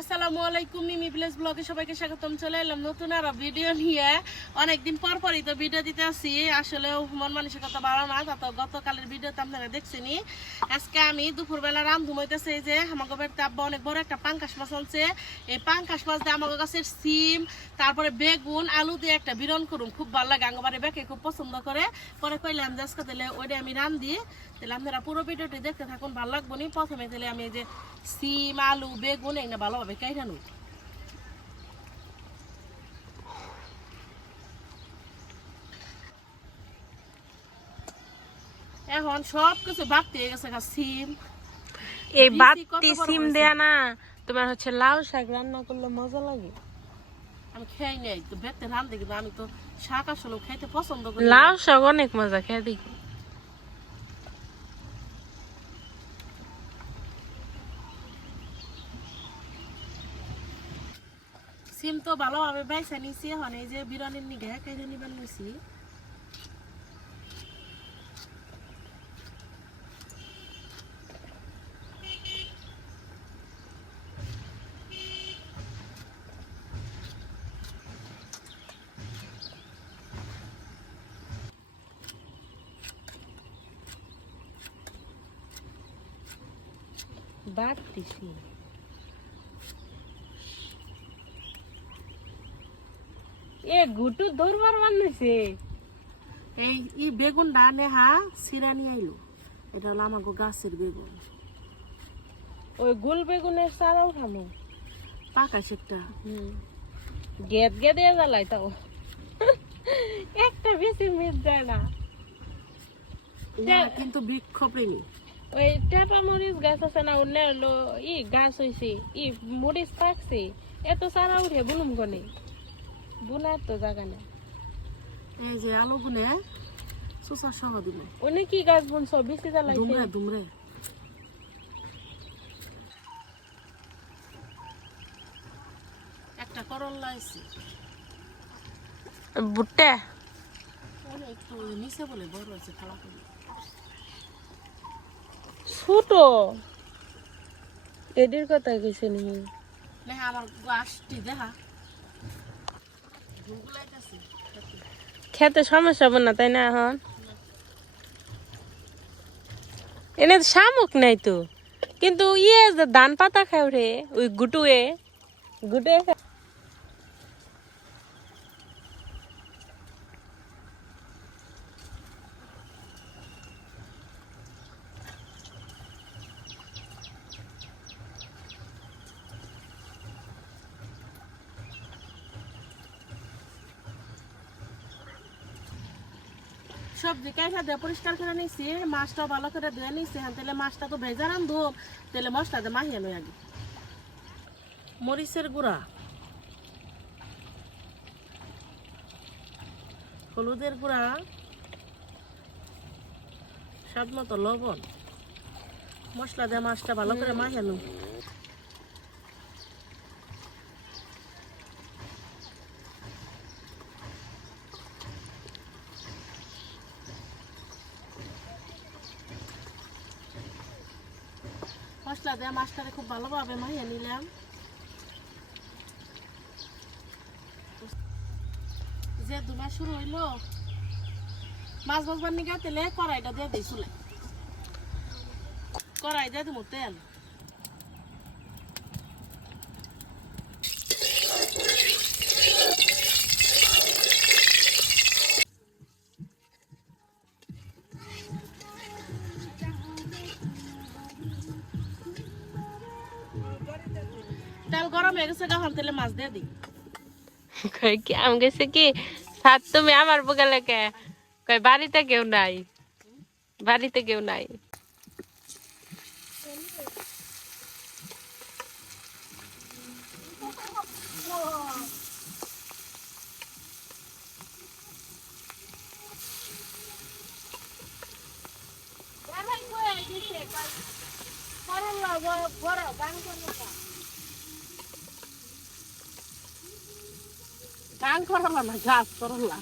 আসসালামু আলাইকুম, মিমি ভিলেজ ব্লগে সবাইকে স্বাগতম। চলে এলাম নতুন আর ভিডিও নিয়ে। অনেকদিন পরই তো ভিডিও দিতে আসি। আসলে মন মানসিকতা ভালো না, তা তো গতকালের ভিডিওতে আপনারা দেখছেনি। আজকে আমি দুপুরবেলা রান্ধুম হইতেছে। এই যে আমাকে বাড়িতে আব্বা অনেক বড় একটা পাঙ্কাশ মাছ আনছে। এই পাঙ্কাশ মাছ দিয়ে আমাকে গাছের সিম, তারপরে বেগুন আলু দিয়ে একটা বিরন করুন, খুব ভালো লাগে। আঙ্গবারে বেঁকে খুব পছন্দ করে। পরে কইলাম যে আজকে তাহলে ওইটা আমি রান্ধি, তাহলে আপনারা পুরো ভিডিওটি দেখতে থাকুন, ভালো লাগবো নি। প্রথমে তাহলে আমি এই যে সিম আলু বেগুন এই না ভালোভাবে কাইটা নি। এখন সব কিছু বাড়তে গেছে। সিম এই বাতি সিম দেয়া না, তোমার হচ্ছে লাউ শাক রান্না করলে মজা লাগে। আমি খাই নাই তো, বেতে রান্ধে, কিন্তু আমি তো শাক আসলে খাইতে পছন্দ করি। লাউ শাক অনেক মজা, খেয়ে দেখি। সিম তো ভালোভাবে বাইসা নিছি। এখন এই যে বিরিয়ানির নিগে কাইটা নিবার নিছি। বাতি সিম এ গুটু ধরবার বানাইছে। এই বেগুনটা নেহা সিরা নিয়ে আইলো। এটা হলো আমাকে গাছের বেগুন, ওই গোল বেগুনের চারা উঠানো পাকা সেটা। গেদ গেদে জ্বালাই তাও একটা বেশি মিট যায় না। কিন্তু বৃক্ষপ্রেমী। ওই টাটা মরিচ গাছ আছে না, অন্য হলো ই গাছ হয়েছে, ই মরিচ পাকছে, এত চারা উঠে বুনুম কনে বুনার তো জায়গা না। এই যে আলু গুনে সুসা সহ দিব। অনেক কি গাছ বুনছ বেশি জ্বালাইছে। দুমরে দুমরে একটা করল্লা আছে ভুট্টা একটু নিচে বলে বড় হয়েছে খালা করে। ছোট এদের কথা কিছু নেই। নেহা আমার গাছটি দেখা গুলগুলাইতেছে। খেতে সমস্যা হবে না তাই না? এখন এনে শামুক নাই তো, কিন্তু ইয়ে যে ধান পাতা খায় রে, ওই গুটুয়ে গুটুয়ে সবজি কাইটা দিয়ে পরিষ্কার করে নিছি, মাছটা ভালো করে ধুয়ে নিছি। হ্যাঁ তাহলে মাছটা তো ভেজা রান্ধু, তাহলে মশলা দিয়ে মাহিয়ে নই। আগে মরিচের গুঁড়া, হলুদের গুঁড়া, স্বাদ মতো লবণ, মশলা দিয়ে মাছটা ভালো করে মাহিয়ে নই। মশলা দিয়ে মাছটাকে খুব ভালোভাবে মাখিয়ে নিলাম। যে দুমা শুরু হইলো মাছ ভাজবার নিকে, তেলে কড়াইটা দিয়ে দিই চুলে। কড়াই দিয়ে দিব তেল, তেল গরম হয়ে গেছে, গাহান তেলে মাছ দিয়ে দিই। কি আম গেছে কি সাত তুমি আমার বগালে কে কই বাড়িতে কেউ নাই, বাড়িতে কেউ নাই। গান করলা না, গাছ করলা,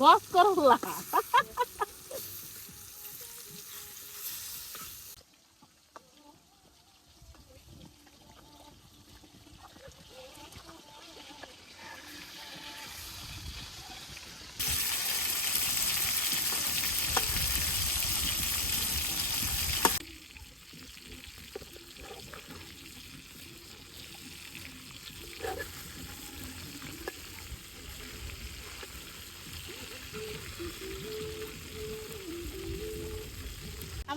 গছ করলা।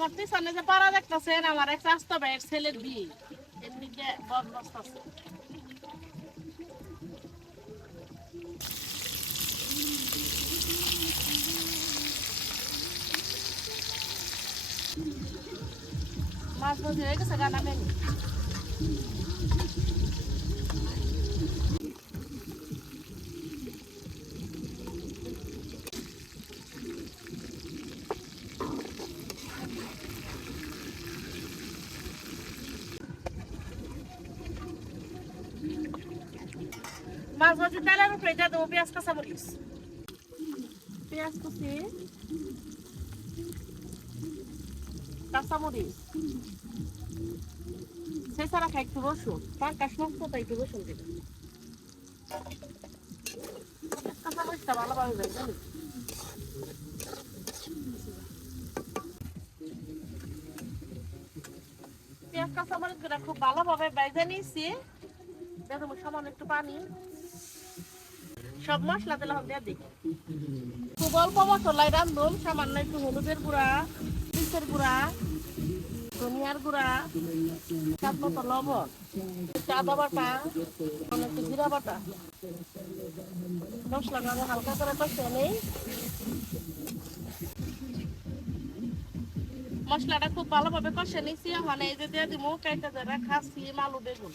আমার পিছনে যে পাড়া দেখতেছেন আমার এক চাস্তো ভাইয়ের ছেলের বিয়ে এমনিকে বদমাস্ত আছে। মাছ ভাজি হয়ে গেছে গানা মেনি মাছ ভাজি তেলের উপরে দিয়ে দেবো পেঁয়াজ কাঁচা মরিচ পেঁয়াজ কুচি কাঁচা মরিচ সেই ছাড়া খাই একটু রসুন পাঁচ মতো একটু রসুন দিবে কাঁচা মরিচটা ভালোভাবে যায় জানি পেঁয়াজ কাঁচা মরিচ গুলা খুব ভালোভাবে বাইজে নিয়েছি দেখো সামান্য একটু পানি সব মশলা দিলে হবে দিই খুব অল্প মশলায় রান্ধুন সামান্য একটু হলুদের গুঁড়া মরিচের গুঁড়া ধনিয়ার গুঁড়া স্বাদ মতো লবণ একটু আদা বাটা একটু জিরা বাটা মশলা আমি হালকা করে কষে নেই মশলাটা খুব ভালোভাবে কষে নিয়েছি মানে এই যে দিয়ে দিব কেটে যারা খাসি আলু বেগুন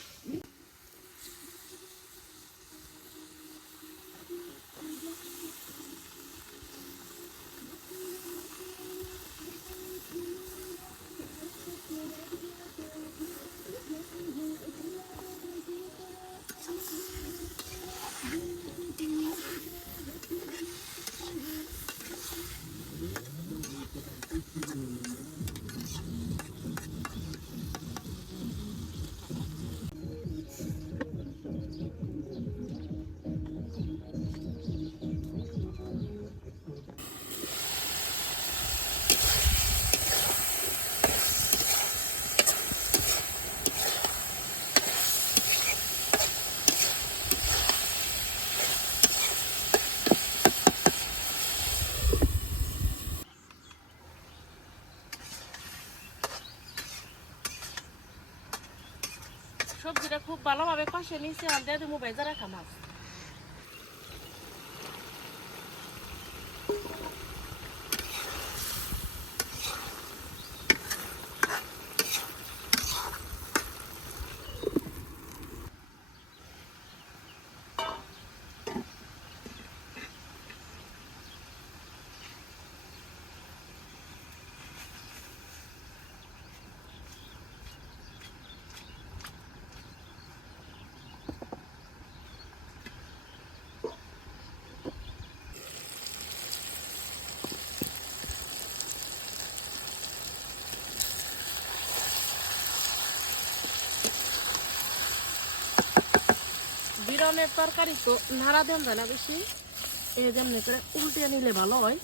সবজিটা খুব ভালোভাবে কষে নিয়েছি আর দিয়ে দেবো ভেজে রাখা মাছ বিরনের তরকারি তো নাড়া দেন যায় না বেশি এই যেমনি করে উল্টে নিলে ভালো হয়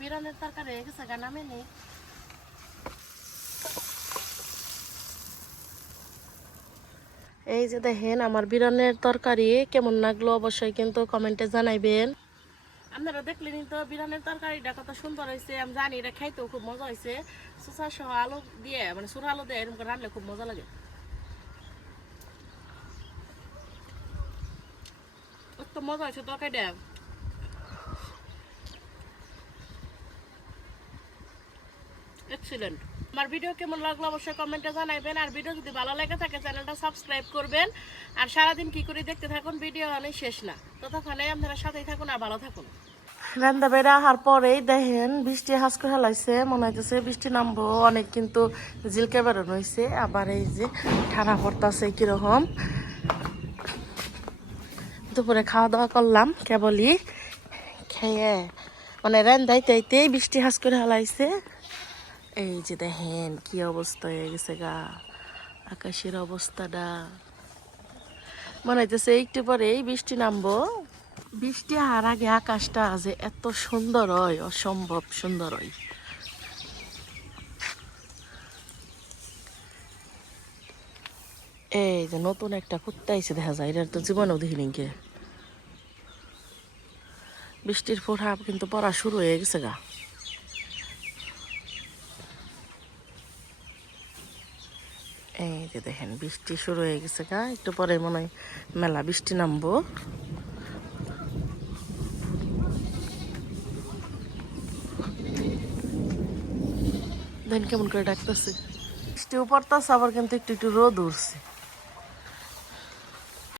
বিরনের তরকারি হয়ে গেছে গানা মেনে এই যে দেখেন আমার বিরনের তরকারি কেমন লাগলো অবশ্যই কিন্তু কমেন্টে জানাইবেন আপনারা দেখলেন তো বিরানের তরকারিটা কত সুন্দর হয়েছে আমি জানি এটা খাইতেও খুব মজা হয়েছে শসা সহ আলু দিয়ে মানে সুরা আলু দিয়ে এরকম করে রান্নলে খুব মজা লাগে কত মজা হয়েছে তরকারিটা এক্সিলেন্ট আমার ভিডিও কেমন লাগলো অবশ্যই কমেন্টে জানাবেন আর ভিডিও যদি ভালো লাগে থাকে চ্যানেলটা সাবস্ক্রাইব করবেন আর সারাদিন কি করে দেখতে থাকুন ভিডিও অনেক শেষ না ততক্ষণে আপনারা সাথেই থাকুন আর ভালো থাকুন রান্না বেড়া আসার পরেই দেখেন বৃষ্টি হাস করে হেলাইছে মনে হইতেছে বৃষ্টি নামবো অনেক কিন্তু জিলকে বেরোনো হয়েছে আবার এই যে ঠান্ডা পড়তেছে কিরকম দুপুরে খাওয়া দাওয়া করলাম কেবলই খেয়ে মানে রান্দাইতেই বৃষ্টি হাস করে হেলাইছে এই যে দেখেন কি অবস্থা হয়ে গেছে গা আকাশের অবস্থাটা মনে হইতেছে একটু পরেই বৃষ্টি নামবো বৃষ্টি আর আগে আকাশটা যে এত সুন্দর হয় অসম্ভব সুন্দর হয় এই যে নতুন একটা কুত্তা আইছে দেখা যায় এটার তো জীবনেও দেখিনি কে বৃষ্টির ফোঁটা কিন্তু পড়া শুরু হয়ে গেছে গা। এই যে দেখেন বৃষ্টি শুরু হয়ে গেছে গা, একটু পরে মনে হয় মেলা বৃষ্টি নামবো। দেখেন কেমন করে ডাকতেছে, বৃষ্টিও পড়তেছে আবার কিন্তু একটু একটু রোদ উঠছে।